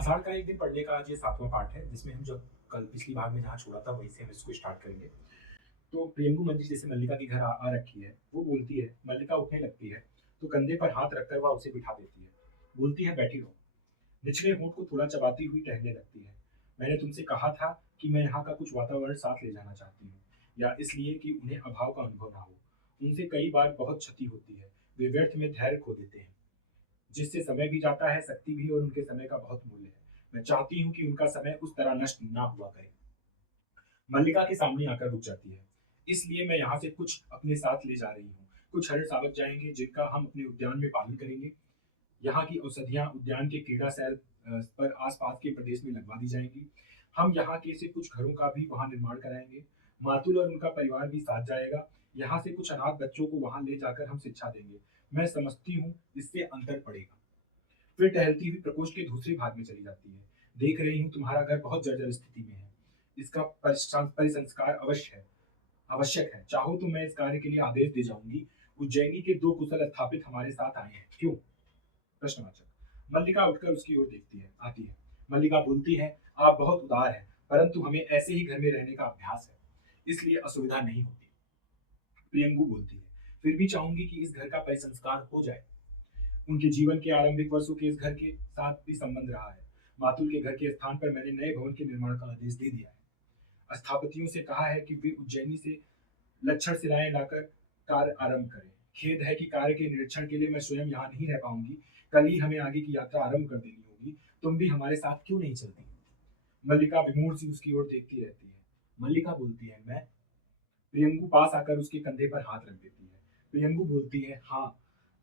आषाढ़ का एक दिन पढ़ने का आज ये 7वां पाठ है, जिसमें हम जब कल पिछली बार में जहाँ छोड़ा था वहीं से हम इसको स्टार्ट करेंगे। तो प्रियंगु मंजिल जैसे मल्लिका के घर आ रखी है, वो बोलती है, मल्लिका उठने लगती है, तो कंधे पर हाथ रखकर वह उसे बिठा देती है। बोलती है, बैठी रहो। निचले होंठ को थोड़ा चबाती हुई टहलने लगती है। मैंने तुमसे कहा था कि मैं यहाँ का कुछ वातावरण साथ ले जाना चाहती हूँ, या इसलिए कि उन्हें अभाव का अनुभव ना हो। उनसे कई बार बहुत क्षति होती है, वे व्यर्थ में धैर्य खो देते हैं, जिससे समय भी जाता है, शक्ति भी, और उनके समय का बहुत मूल्य है। मैं चाहती हूँ कि उनका समय उस तरह नष्ट ना हुआ करे। मल्लिका के सामने आकर रुक जाती है। इसलिए मैं यहाँ से कुछ अपने साथ ले जा रही हूँ। कुछ हरे सावक जाएंगे जिनका हम अपने उद्यान में पालन करेंगे। यहाँ की औषधियाँ उद्यान के क्रीड़ा शैल पर आसपास के प्रदेश में लगवा दी जाएंगी। हम यहाँ के से कुछ घरों का भी वहाँ निर्माण कराएंगे। मातुल और उनका परिवार भी साथ जाएगा। यहाँ से कुछ अनाथ बच्चों को वहाँ ले जाकर हम शिक्षा देंगे। मैं समझती हूँ इससे अंतर पड़ेगा। फिर टहलती हुई प्रकोष्ठ के दूसरे भाग में चली जाती है। देख रही हूँ तुम्हारा घर बहुत जर्जर स्थिति में है। इसका परिसंस्कार अवश्य है, आवश्यक है। चाहो तो मैं इस कार्य के लिए आदेश दे जाऊंगी। उज्जैनी के दो कुशल स्थापित हमारे साथ आए हैं, क्यों? प्रश्नवाचक। मल्लिका उठकर उसकी ओर देखती है, आती है। मल्लिका बोलती है, आप बहुत उदार हैं, परंतु हमें ऐसे ही घर में रहने का अभ्यास है, इसलिए असुविधा नहीं होती। प्रियंगु बोलती है, फिर भी चाहूंगी कि इस घर का परिसंस्कार हो जाए। उनके जीवन के आरंभिक वर्षों के इस घर के साथ भी संबंध रहा है। मातुल के घर के स्थान पर मैंने नए भवन के निर्माण का आदेश दे दिया है। स्थापतियों से कहा है कि वे उज्जैनी से लक्षण सिराएं लाकर कार्य आरंभ करें। खेद है कि कार्य के निरीक्षण के लिए मैं स्वयं यहाँ नहीं रह पाऊंगी। कल ही हमें आगे की यात्रा आरंभ कर देनी होगी। तुम भी हमारे साथ क्यों नहीं चलती? मल्लिका विमूढ़ सी उसकी ओर देखती रहती है। मल्लिका बोलती है, मैं? प्रियंगु पास आकर उसके कंधे पर हाथ रख देती है। प्रियंगु बोलती है, हाँ,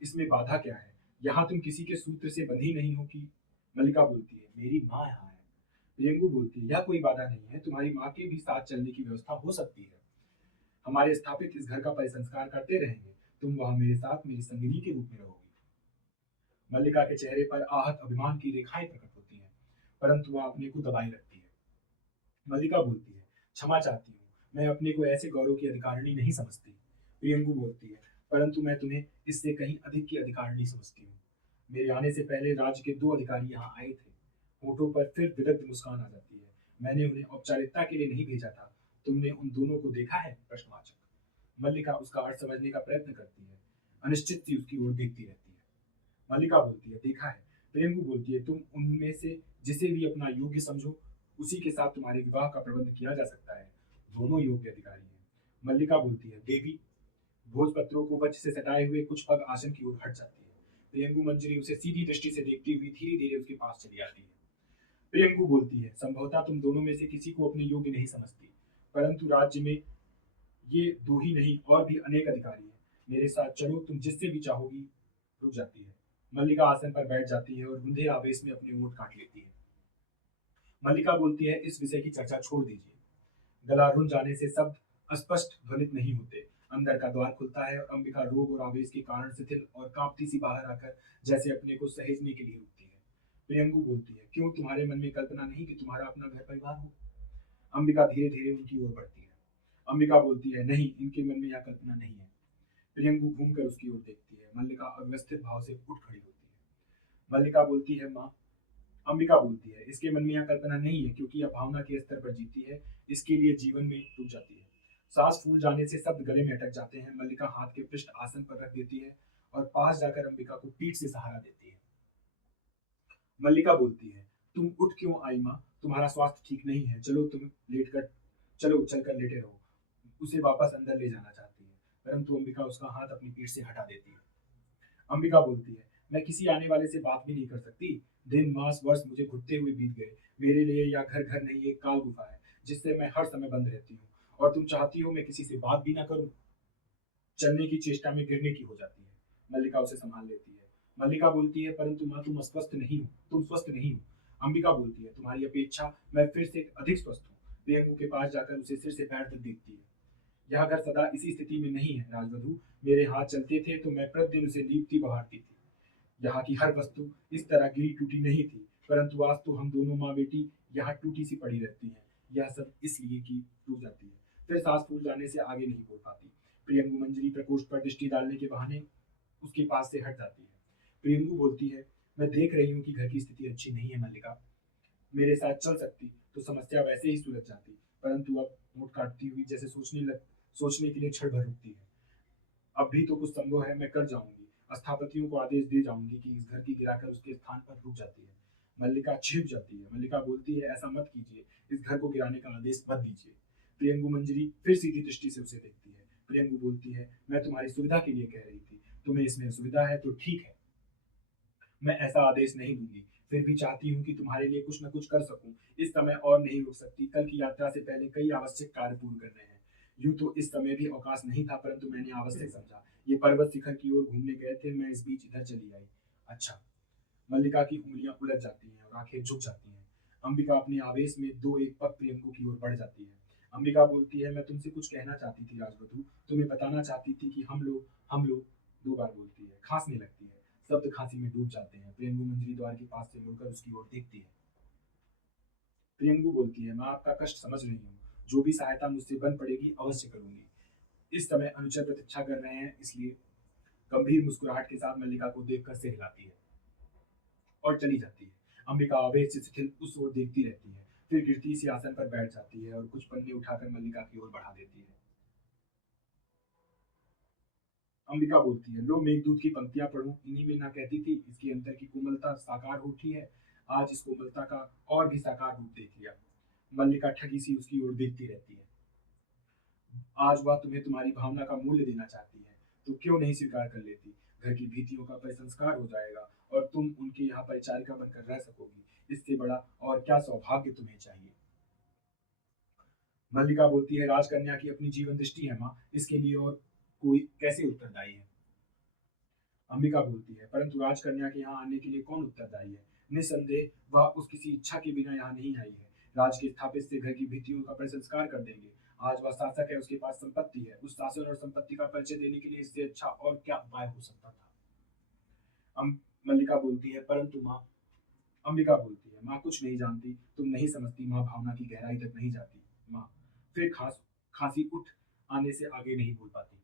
इसमें बाधा क्या है? यहाँ तुम किसी के सूत्र से बंधी नहीं हो कि? मल्लिका बोलती है, मेरी माँ यहाँ है। प्रियंगु बोलती है, यह कोई बाधा नहीं है, तुम्हारी माँ के भी साथ चलने की व्यवस्था हो सकती है। हमारे स्थापित इस घर का परिसंस्कार करते रहेंगे। तुम वहां मेरे साथ मेरी संगिनी के रूप में रहोगी। मल्लिका के चेहरे पर आहत अभिमान की रेखाएं प्रकट होती हैं, परंतु वह अपने को दबाए रखती है। मल्लिका बोलती है, क्षमा चाहती हूँ, मैं अपने को ऐसे गौरव की अधिकारिणी नहीं समझती। प्रियंगु बोलती है, परंतु मैं तुम्हें इससे कहीं अधिक की अधिकारिणी समझती हूँ। मेरे आने से पहले राज्य के दो अधिकारी यहाँ आए थे। होठों पर फिर विदग्ध मुस्कान आ जाती है। मैंने उन्हें औपचारिकता के लिए नहीं भेजा था। तुमने उन दोनों को देखा है? प्रश्नवाचक। मल्लिका उसका अर्थ समझने का प्रयत्न करती है, अनिश्चित सी उसकी ओर देखती रहती है। मल्लिका बोलती है, देखा है। प्रेमगु बोलती है, तुम उनमें से जिसे भी अपना योग्य समझो, उसी के साथ तुम्हारे विवाह का प्रबंध किया जा सकता है। दोनों योग्य अधिकारी हैं। मल्लिका बोलती है, देवी। भोजपत्रों को वज्र से सटाए हुए कुछ पग आसन की ओर हट जाती है। प्रियंगु मंजरी उसे सीधी दृष्टि से देखती हुई धीरे धीरे उसके पास चली आती है। प्रियंगु बोलती है, संभवतः तुम दोनों में से किसी को अपने योग्य नहीं समझती, परंतु राज्य में ये दो ही नहीं और भी अनेक अधिकारी हैं। मेरे साथ चलो, तुम जिससे भी चाहोगी। रुक जाती है। मल्लिका आसन पर बैठ जाती है और रुंधे आवेश में अपने ओंठ काट लेती है। मल्लिका बोलती है, इस विषय की चर्चा छोड़ दीजिए। गला रुंध जाने से शब्द अस्पष्ट ध्वनित नहीं होते। अंदर का द्वार खुलता है और अंबिका रोग और आवेश के कारण शिथिल और कांपती सी बाहर आकर जैसे अपने को सहेजने के लिए रुकती है। प्रियंगु बोलती है, क्यों, तुम्हारे मन में कल्पना नहीं कि तुम्हारा अपना घर परिवार हो? अंबिका धीरे धीरे उनकी ओर बढ़ती है। अंबिका बोलती है, नहीं, इनके मन में यह कल्पना नहीं है। प्रियंगु घूमकर उसकी ओर देखती है। मल्लिका अव्यवस्थित भाव से उठ खड़ी होती है। मल्लिका बोलती है, माँ। अंबिका बोलती है, इसके मन में यह कल्पना नहीं है, क्योंकि यह भावना के स्तर पर जीती है। इसके लिए जीवन में रुक जाती है। सांस फूल जाने से शब्द गले में अटक जाते हैं। मल्लिका हाथ के पृष्ठ आसन पर रख देती है और पास जाकर अंबिका को पीठ से सहारा देती है। मल्लिका बोलती है, तुम उठ क्यों आई माँ? तुम्हारा स्वास्थ्य ठीक नहीं है। चलो, तुम लेट कर चलो, चलकर लेटे रहो। उसे वापस अंदर ले जाना चाहती है, परंतु अंबिका उसका हाथ अपनी पीठ से हटा देती है। अंबिका बोलती है, मैं किसी आने वाले से बात भी नहीं कर सकती। दिन मास वर्ष मुझे घुटते हुए बीत गए। मेरे लिए यह घर घर नहीं, एक काल गुफा है, जिससे मैं हर समय बंद रहती हूँ। और तुम चाहती हो मैं किसी से बात भी ना करूं? चलने की चेष्टा में गिरने की हो जाती है। मल्लिका उसे संभाल लेती है। मल्लिका बोलती है, परंतु माँ, तुम अस्वस्थ नहीं हो, तुम स्वस्थ नहीं हो। अंबिका बोलती है, तुम्हारी अपेक्षा मैं फिर से अधिक स्वस्थ हूँ। प्रियंगु के पास जाकर उसे सिर से पैर तक देखती है। यह घर सदा इसी स्थिति में नहीं है, राजवधु। मेरे हाथ चलते थे तो मैं प्रतिदिन उसे लीपती बहारती थी। यहाँ की हर वस्तु इस तरह गिरी टूटी नहीं थी, परंतु आज तो हम दोनों माँ बेटी यहाँ टूटी सी पड़ी रहती हैं। यह सब इसलिए कि रुक जाती है, फिर सांस फूल जाने से आगे नहीं बोल पाती। प्रियंगु मंजरी प्रकोष्ठ पर दृष्टि डालने के बहाने उसके पास से हट जाती है। प्रियंगु बोलती है, मैं देख रही हूँ कि घर की स्थिति अच्छी नहीं है, मल्लिका। मेरे साथ चल सकती तो समस्या वैसे ही सुलझ जाती, परंतु अब होंठ काटती हुई जैसे सोचने के लिए क्षण भर रुकती है। अब भी तो कुछ संभव है, मैं कर जाऊंगी। स्थापतियों को आदेश दे जाऊंगी कि इस घर की गिराकर उसके स्थान पर रुक जाती है। मल्लिका छिप जाती है। मल्लिका बोलती है, ऐसा मत कीजिए, इस घर को गिराने का आदेश मत दीजिए। प्रियंगु मंजरी फिर सीधी दृष्टि से उसे देखती है। प्रियंगु बोलती है, मैं तुम्हारी सुविधा के लिए कह रही थी, तुम्हें इसमें असुविधा है तो ठीक है, मैं ऐसा आदेश नहीं दूंगी। फिर भी चाहती हूँ कि तुम्हारे लिए कुछ न कुछ कर सकूं। इस समय और नहीं रुक सकती, कल की यात्रा से पहले कई आवश्यक कार्य पूर्ण करने हैं। यूं तो इस समय भी अवकाश नहीं था, परंतु मैंने आवश्यक समझा। ये पर्वत शिखर की ओर घूमने गए थे, मैं इस बीच इधर चली आई। अच्छा। मल्लिका की उंगलियां उलझ जाती हैं और आंखें झुक जाती हैं। अंबिका अपने आवेश में दो एक पग प्रियंकु की ओर बढ़ जाती है। अंबिका बोलती है, मैं तुमसे कुछ कहना चाहती थी राजवधु, तुम्हें बताना चाहती थी कि हम लोग 2 बार बोलती है, खांसने लगती है। शब्द खांसी में डूब जाते हैं। प्रियंगु मंजरी द्वार के पास से मुड़कर उसकी ओर देखती है। प्रियंगु बोलती है, मैं आपका कष्ट समझ रही हूँ, जो भी सहायता मुझसे बन पड़ेगी अवश्य करूंगी। इस समय अनुचर प्रतीक्षा कर रहे हैं, इसलिए गंभीर मुस्कुराहट के साथ मल्लिका को देखकर सिर हिलाती है और चली जाती है। अंबिका आवेश से शिथिल उस ओर देखती रहती है, फिर गिरती सी आसन पर बैठ जाती है और कुछ पन्ने उठाकर मल्लिका की ओर बढ़ा देती है। अंबिका बोलती है, लो मेघदूत की पंक्तियां पढ़ूं, इन्हीं में ना कहती थी इसके अंतर की कोमलता साकार उठी है। आज इस कोमलता का और भी साकार रूप देख लिया। मल्लिका ठगी सी उसकी ओर देखती रहती है। आज वह तुम्हें तुम्हारी भावना का मूल्य देना चाहती है, तो क्यों नहीं स्वीकार कर लेती। घर की भीतियों का परिसंस्कार हो जाएगा और तुम उनके यहाँ परिचारिका बनकर रह सकोगी। इससे बड़ा और क्या सौभाग्य तुम्हें चाहिए। मल्लिका बोलती है, राजकन्या की अपनी जीवन दृष्टि है माँ, इसके लिए और कोई कैसे उत्तरदायी है। अंबिका बोलती है, परंतु राजकन्या के यहाँ आने के लिए कौन उत्तरदायी है। निस्संदेह वह उस किसी इच्छा के बिना यहाँ नहीं आई है। राज के स्थापित से घर की भित्तियों का परिसंस्कार कर देंगे। आज वह शासक है, उसके पास संपत्ति है, उस शासन और संपत्ति का परिचय देने के लिए इससे अच्छा और क्या उपाय हो सकता था। मल्लिका बोलती है, परंतु माँ। अंबिका बोलती है, माँ कुछ नहीं जानती, तुम नहीं समझती, माँ भावना की गहराई तक नहीं जाती। माँ फिर खांसी उठ आने से आगे नहीं बोल पाती।